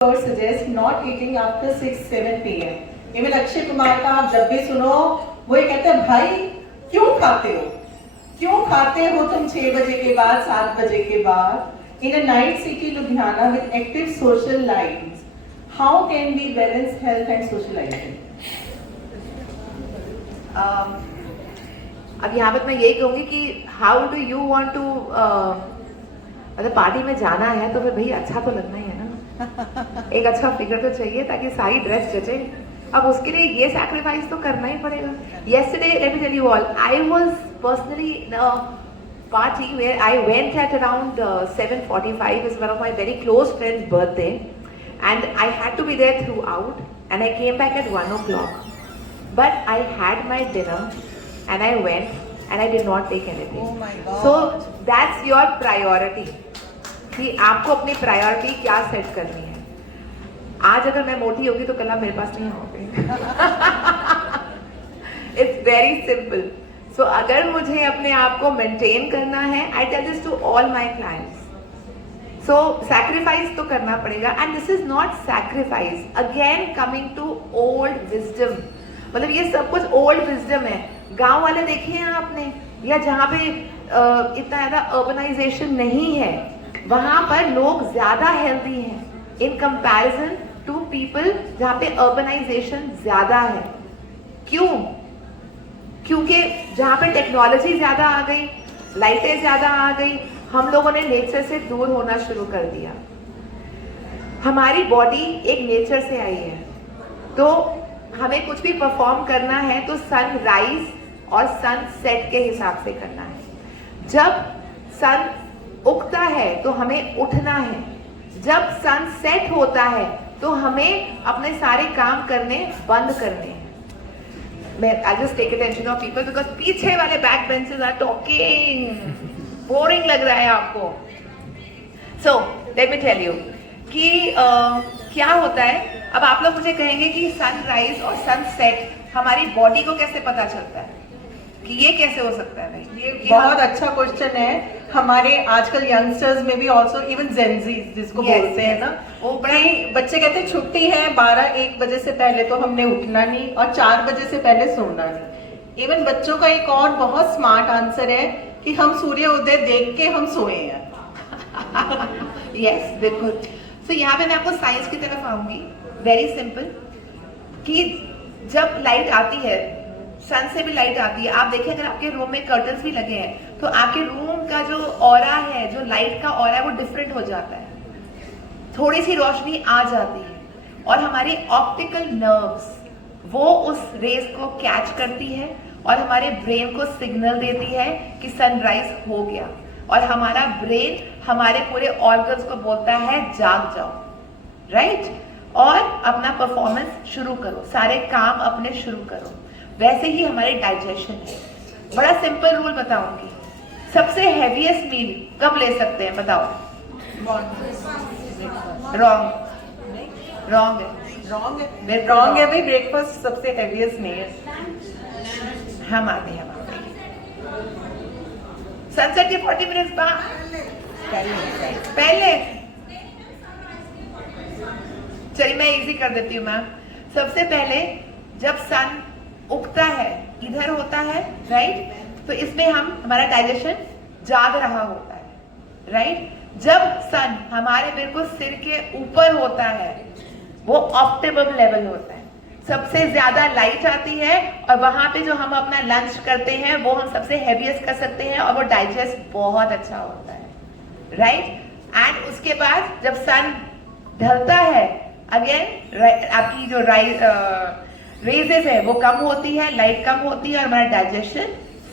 suggest not eating after 6-7 p.m. Even Akshay Kumar का आप जब भी सुनो वो ये कहते हैं भाई क्यों खाते हो तुम 6 बजे के बाद 7 बजे के बाद in a night city Ludhiana with active social lives how can we balance health and socializing? अब यहाँ पर मैं यही कहूँगी कि how do you want to मतलब पार्टी में जाना है तो फिर भाई अच्छा तो लगना ही है ना एक अच्छा फिगर तो चाहिए ताकि सारी ड्रेस जचे। अब उसके लिए ये सैक्रिफाइस तो करना ही पड़ेगा। Yesterday, let me tell you all, I was personally in a party where I went at around 7:45. It's one of my very close friend's birthday, and I had to be there throughout. And I came back at 1 o'clock. But I had my dinner, and I went, and I did not take anything. Oh my God. So that's your priority. कि आपको अपनी priority क्या set करनी है। आज अगर मैं मोटी होगी तो कल आप मेरे पास नहीं होगी। It's very simple. सो अगर मुझे अपने आप को मेंटेन करना है, I tell this to all my clients. So sacrifice तो करना पड़ेगा, and this is not sacrifice, again coming to old wisdom. मतलब ये सब कुछ ओल्ड विजडम है। गांव वाले देखे हैं आपने, या जहाँ पे इतना ज्यादा अर्बनाइजेशन नहीं है, वहां पर लोग ज्यादा हेल्दी हैं इन कंपैरिजन टू पीपल जहाँ पे अर्बनाइजेशन ज्यादा है। क्यों? क्योंकि जहाँ पे टेक्नोलॉजी ज्यादा आ गई, लाइटें ज्यादा आ गई, हम लोगों ने नेचर से दूर होना शुरू कर दिया। हमारी बॉडी एक नेचर से आई है, तो हमें कुछ भी परफॉर्म करना है तो सनराइज और सनसेट के हिसाब से करना है। जब सन उगता है तो हमें उठना है, जब सन सेट होता है तो हमें अपने सारे काम करने बंद करने हैं। मैं I just take attention of people because पीछे वाले back benches are talking, boring लग रहा है आपको। So let me tell you कि क्या होता है। अब आप लोग मुझे कहेंगे कि सनराइज और सनसेट हमारी बॉडी को कैसे पता चलता है, कि ये कैसे हो सकता है भाई? ये बहुत अच्छा क्वेश्चन है। हमारे आजकल यंगस्टर्स में भी ऑल्सो इवन जेनजी जिसको बोलते हैं ना, वो बड़े बच्चे कहते हैं छुट्टी है 12-1 बजे से पहले तो हमने उठना नहीं और 4 बजे से पहले सोना नहीं। इवन बच्चों का एक और बहुत स्मार्ट आंसर है कि हम सूर्य उदय देख के हम सोए हैं। यस, बिल्कुल। तो यहाँ पे मैं आपको साइंस की तरफ आऊंगी। वेरी सिंपल, कि जब लाइट आती है, सन से भी लाइट आती है। आप देखिए अगर आपके रूम में कर्टन्स भी लगे हैं तो आपके रूम का जो ऑरा है, जो लाइट का ऑरा है, वो डिफरेंट हो जाता है। थोड़ी सी रोशनी आ जाती है और हमारी ऑप्टिकल नर्व्स वो उस रेस को कैच करती है और हमारे ब्रेन को सिग्नल देती है कि सनराइज हो गया, और हमारा ब्रेन हमारे पूरे ऑर्गन्स को बोलता है जाग जाओ, राइट? और अपना परफॉर्मेंस शुरू करो, सारे काम अपने शुरू करो। वैसे ही हमारे डाइजेशन है। बड़ा सिंपल रूल बताऊंगी। सबसे हैवीएस्ट मील कब ले सकते हैं बताओ? रॉन्ग है भाई, ब्रेकफास्ट सबसे हैवीएस्ट नहीं है। हम आते हैं सनसेट के 40 मिनट्स बाद पहले। चलिए मैं इजी कर देती हूँ मैम। सबसे पहले जब सन उगता है, इधर होता है, राइट? तो इसमें हमारा डाइजेशन जाग रहा होता है, राइट? जब सन हमारे बिल्कुल सिर के ऊपर होता है, वो ऑप्टिमम लेवल होता है। सबसे ज्यादा लाइट आती है और वहां पे जो हम अपना लंच करते हैं वो हम सबसे हैवीएस्ट कर सकते हैं और वो डाइजेस्ट बहुत अच्छा होता है, राइट? एंड उसके बाद जब सन ढलता है, अगेन आपकी जो रेजेस है वो कम होती है, लाइट कम होती है और हमारा डाइजेशन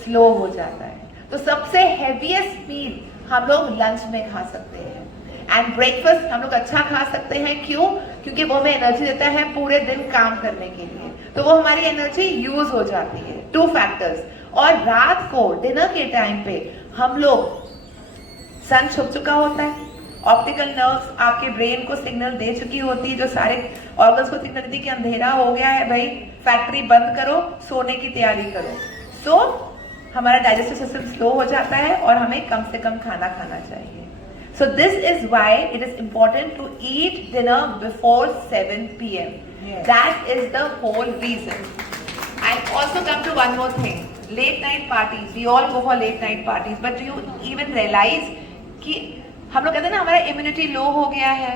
स्लो हो जाता है। तो सबसे हैवीएस्ट मील हम लोग लंच में खा सकते हैं, एंड ब्रेकफास्ट हम लोग अच्छा खा सकते हैं। क्यों? क्योंकि वो हमें एनर्जी देता है पूरे दिन काम करने के लिए, तो वो हमारी एनर्जी यूज हो जाती है। 2 फैक्टर्स। और रात को डिनर के टाइम पे हम लोग, सन छुप चुका होता है, ऑप्टिकल नर्व्स आपके ब्रेन को सिग्नल दे चुकी होती है, जो सारे ऑर्गन्स को सिग्नल देती है कि अंधेरा हो गया है भाई, फैक्ट्री बंद करो, सोने की तैयारी करो। सो हमारा डाइजेस्टिव सिस्टम स्लो हो जाता है और हमें कम से कम खाना खाना चाहिए। So this is why it is important to eat dinner before 7 p.m. Yes. That is the whole reason. And also come to one more thing. Late night parties. We all go for late night parties. But do you even realize कि हम लोग कहते हैं ना हमारा immunity low हो गया है.